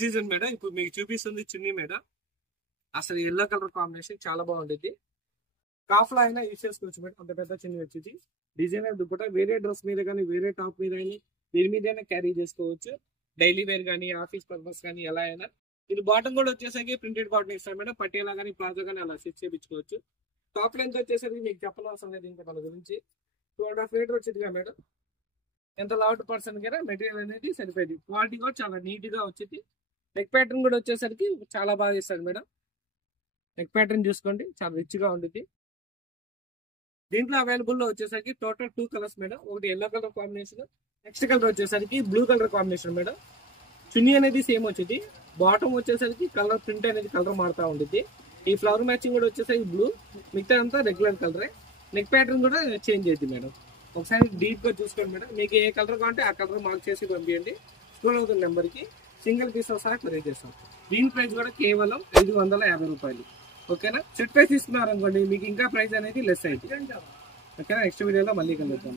Season madam. ఇప్పుడు మీకు చూపిస్తుంది చున్నీ మేడం. అసలు ఎల్లో కలర్ కాంబినేషన్ చాలా బాగుంటుంది. కాఫ్లో అయినా యూజ్ చేసుకోవచ్చు మేడం. అంత పెద్ద చున్నీ వచ్చింది. డిజైనర్ దుపట్టా వేరే డ్రెస్ మీద కానీ వేరే టాప్ మీద కానీ దీని మీదైనా క్యారీ చేసుకోవచ్చు. డైలీ వేర్ కానీ ఆఫీస్ పర్పస్ కానీ ఎలా అయినా. ఇది బాటమ్ కూడా వచ్చేసరికి ప్రింటెడ్ బాటమ్ ఇస్తాం మేడం. పట్టేలా కానీ ప్లాజో కానీ అలా స్టిచ్ చేయించుకోవచ్చు. టాప్ లెంత్ వచ్చేసరికి మీకు చెప్పనవసరం లేదు ఇంకా మన గురించి. 2.5 మీటర్ వచ్చిందిగా మేడం. ఎంత లావుట్ పర్సన్ కదా మెటీరియల్ అనేది సరిపోయింది. క్వాలిటీ కూడా చాలా నీట్ గా వచ్చింది. నెక్ ప్యాటర్న్ కూడా వచ్చేసరికి చాలా బాగా ఇస్తాడు మేడం. నెక్ ప్యాటర్న్ చూసుకోండి, చాలా రిచ్ గా ఉంటుంది. దీంట్లో అవైలబుల్ లో వచ్చేసరికి టోటల్ 2 కలర్స్ మేడం. ఒకటి yellow colour combination, next colour వచ్చేసరికి బ్లూ కలర్ కాంబినేషన్ మేడం. చున్నీ అనేది సేమ్ వచ్చింది. బాటమ్ వచ్చేసరికి కలర్ ప్రింట్ అనేది కలర్ మారుతా ఉంటుంది. ఈ ఫ్లవర్ మ్యాచింగ్ కూడా వచ్చేసరికి బ్లూ, మిగతా అంతా రెగ్యులర్ కలరే. నెక్ ప్యాటర్న్ కూడా చేంజ్ అయింది మేడం. ఒకసారి డీప్ గా చూసుకోండి మేడం. మీకు ఏ కలర్ కావాలంటే ఆ కలర్ మార్క్ చేసి పంపించండి. స్క్రోల్ అవుతున్న నెంబర్ కి సింగిల్ పీస్ సహా కొరియర్ చేస్తాం. దీని ప్రైస్ కూడా కేవలం 550 రూపాయలు. ఓకేనా? సెట్ ప్రైస్ తీసుకున్నారు అనుకోండి మీకు ఇంకా ప్రైస్ అనేది లెస్ అయింది. ఓకేనా? నెక్స్ట్ వీడియోలో మళ్ళీ కలుద్దాం.